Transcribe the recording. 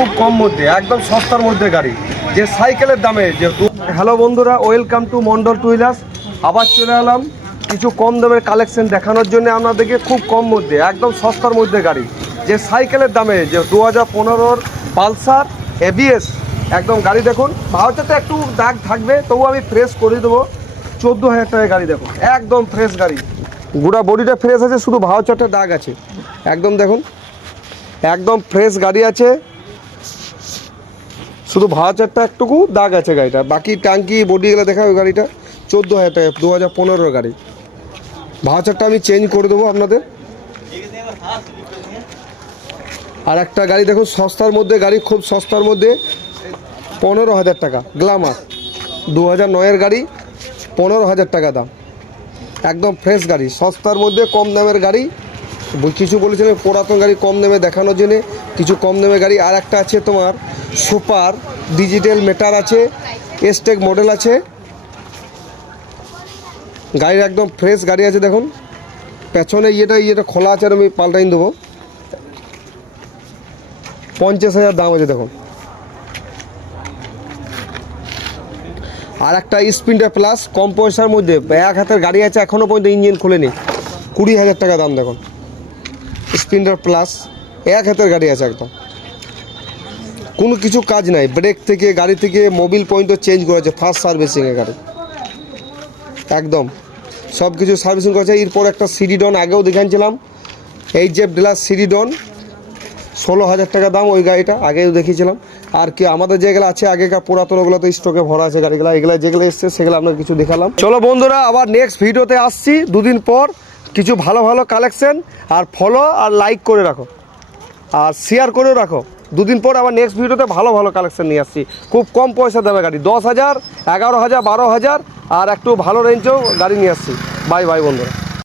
খুব কম মধ্যে, একদম সস্তার মধ্যে গাড়ি, যে সাইকেলের দামে যে। হ্যালো বন্ধুরা, ওয়েলকাম টু মন্ডল টুইলার্স। আবার চলে এলাম কিছু কম দামের কালেকশন দেখানোর জন্য আপনাদেরকে। খুব কম মধ্যে, একদম সস্তার মধ্যে গাড়ি, যে সাইকেলের দামে যে 2015-র পালসার এবিএস একদম গাড়ি। দেখুন ভাউচারটা একটু দাগ থাকবে, তবু আমি ফ্রেশ করে দেবো। 14,000 টাকার গাড়ি, দেখুন একদম ফ্রেশ গাড়ি, গোটা বডিটা ফ্রেশ আছে, শুধু ভাউচারটা দাগ আছে। একদম দেখুন একদম ফ্রেশ গাড়ি আছে, শুধু ভাউচারটা একটুকু দাগ আছে গাড়িটা, বাকি ট্যাঙ্কি বডিগুলো দেখা ওই গাড়িটা 14,000 টাকা, 2015-র গাড়ি। ভাউচারটা আমি চেঞ্জ করে দেবো আপনাদের। আর একটা গাড়ি দেখুন সস্তার মধ্যে গাড়ি, খুব সস্তার মধ্যে, 15,000 টাকা গ্ল্যামার, 2009-এর গাড়ি, 15,000 টাকা দাম। একদম ফ্রেশ গাড়ি, সস্তার মধ্যে কম দামের গাড়ি। কিছু বলেছিলেন পুরাতন গাড়ি কম দামে দেখানোর জন্যে, কিছু কম দামের গাড়ি। আর একটা আছে তোমার সুপার ডিজিটাল মিটার আছে, এসটেক মডেল আছে, গাড়ির একদম ফ্রেশ গাড়ি আছে। দেখুন পেছনে ইয়েটা খোলা আছে, আর আমি পাল্টাই দেবো। 50,000 দাম আছে দেখুন। আর একটা স্প্লেন্ডার প্লাস কম পয়সার মধ্যে, এক হাতের গাড়ি আছে, এখনও পর্যন্ত ইঞ্জিন খুলেনি, 20,000 টাকা দাম। দেখুন স্প্লেন্ডার প্লাস এক হাতের গাড়ি আছে, একদম কোনো কিছু কাজ নাই, ব্রেক থেকে গাড়ি থেকে মোবিল পয়েন্টও চেঞ্জ করেছে, ফার্স্ট সার্ভিসিংয়ের গাড়ি, একদম সব কিছু সার্ভিসিং করেছে। এরপর একটা সিডিডন আগেও দেখাচ্ছিলাম, এইচএফ ডিলার সিডিডন, 16,000 টাকা দাম ওই গাড়িটা, আগেও দেখিয়েছিলাম। আর কি আমাদের যেগুলো আছে আগেকার পুরাতন, ওগুলো তো স্টকে ভরা আছে গাড়িগুলো, এগুলো যেগুলো এসছে সেগুলো আপনার কিছু দেখালাম। চলো বন্ধুরা, আবার নেক্সট ভিডিওতে আসছি দুদিন পর, কিছু ভালো ভালো কালেকশন। আর ফলো আর লাইক করে রাখো, আর শেয়ার করেও রাখো। দুদিন পর আবার নেক্সট ভিডিওতে ভালো ভালো কালেকশন নিয়ে আসছি, খুব কম পয়সা দামে গাড়ি, 10,000, 11,000, 12,000, আর একটু ভালো রেঞ্জেও গাড়ি নিয়ে আসছি। বাই বাই বন্ধুরা।